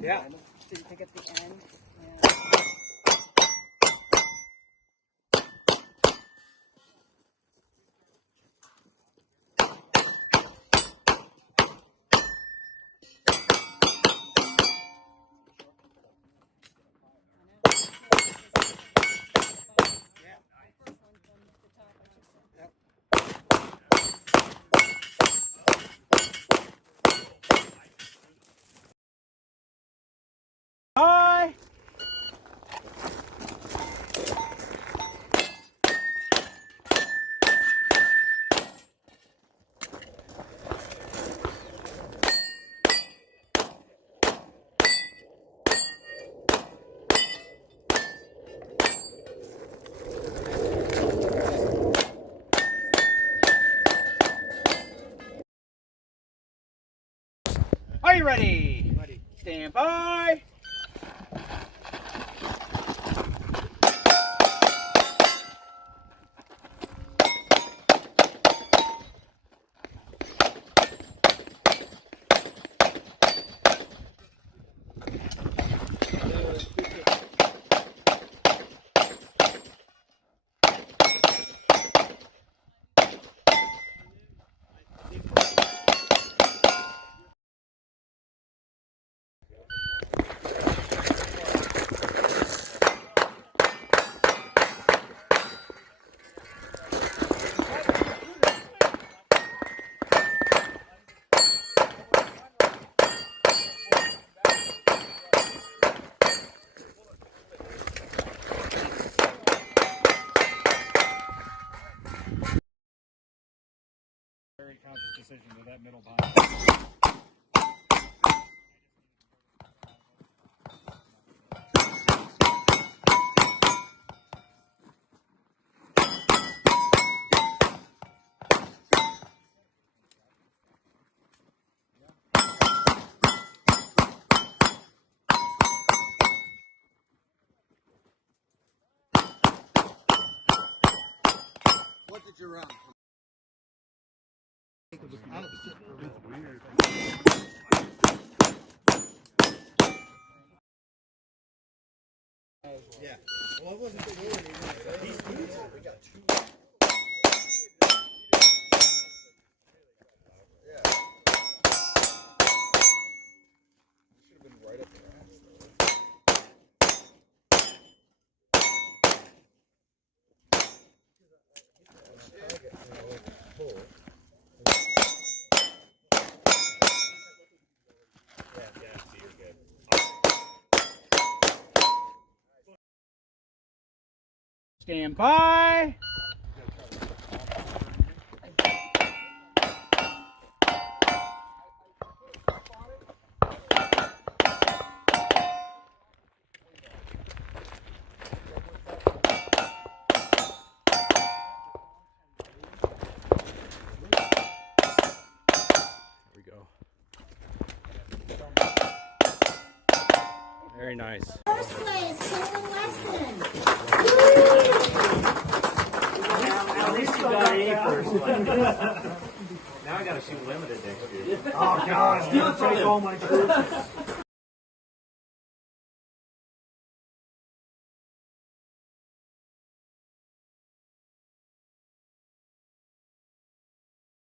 Yeah. So you pick up the end. Hi. Are you ready? Ready. Stand by. Very conscious decision to that middle box. What did you run? Yeah. Well, it wasn't the word. These dudes, we got two. Yeah. Should have been right up their ass, though. Stand by. There we go. Very nice. First place, Sullivan Weston. At least you got A first. Now I gotta shoot limited next year. Oh gosh, you take all my troops.